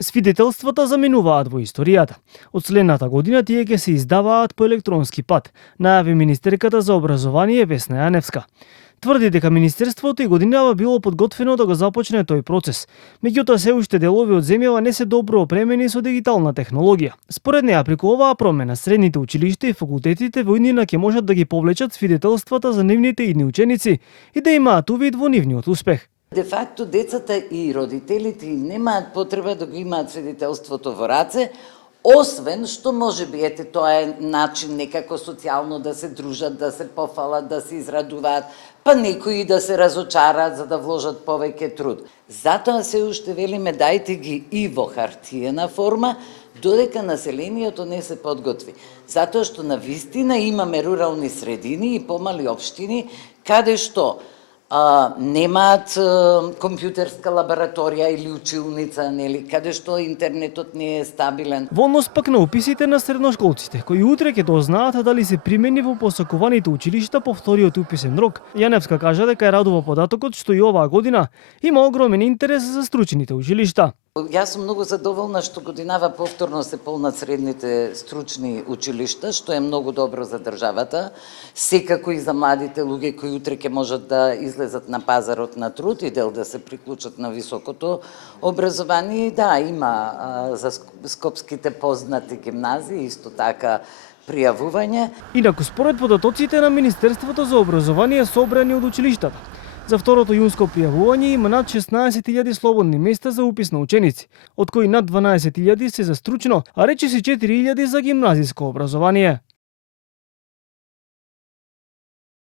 Свидетелствата заменуваат во историјата. Од следната година тие ќе се издаваат по електронски пат, најави министерката за образование Весна Јаневска. Тврди дека Министерството и годинава било подготвено да го започне тој процес, меѓутоа се уште делови од земјава не се добро опремени со дигитална технологија. Според неа, преку оваа промена, средните училишта и факултетите во иднина ќе можат да ги повлечат свидетелствата за нивните идни ученици и да имаат увид во нивниот успех. Де факто, децата и родителите немаат потреба да го имаат свидетелството во раце, освен што може би тоа е начин некако социјално да се дружат, да се пофалат, да се израдуваат, па некои да се разочараат за да вложат повеќе труд. Затоа се уште велиме дајте ги и во хартиена форма, додека населението не се подготви. Затоа што навистина имаме рурални средини и помали општини каде што немаат компјутерска лабораторија или училница, нели, каде што интернетот не е стабилен. Во однос пак на уписите на средношколците, кои утре ќе дознаат дали се примени во посакуваните училишта по вториот уписен рок, Јаневска кажа дека е радува податокот што и оваа година има огромен интерес за стручните училишта. Јас сум многу задоволна што годинава повторно се полнат средните стручни училишта, што е многу добро за државата, секако и за младите луѓе кои утре ќе можат да излезат на пазарот на труд и дел да се приклучат на високото образование. Да, има за скопските познати гимназии, исто така пријавување. Инаку според податоците на Министерството за образование собрани од училиштата, за второто јунско пријавување има над 16.000 слободни места за упис на ученици, од кои над 12.000 се за стручно, а речиси 4.000 за гимназиско образование.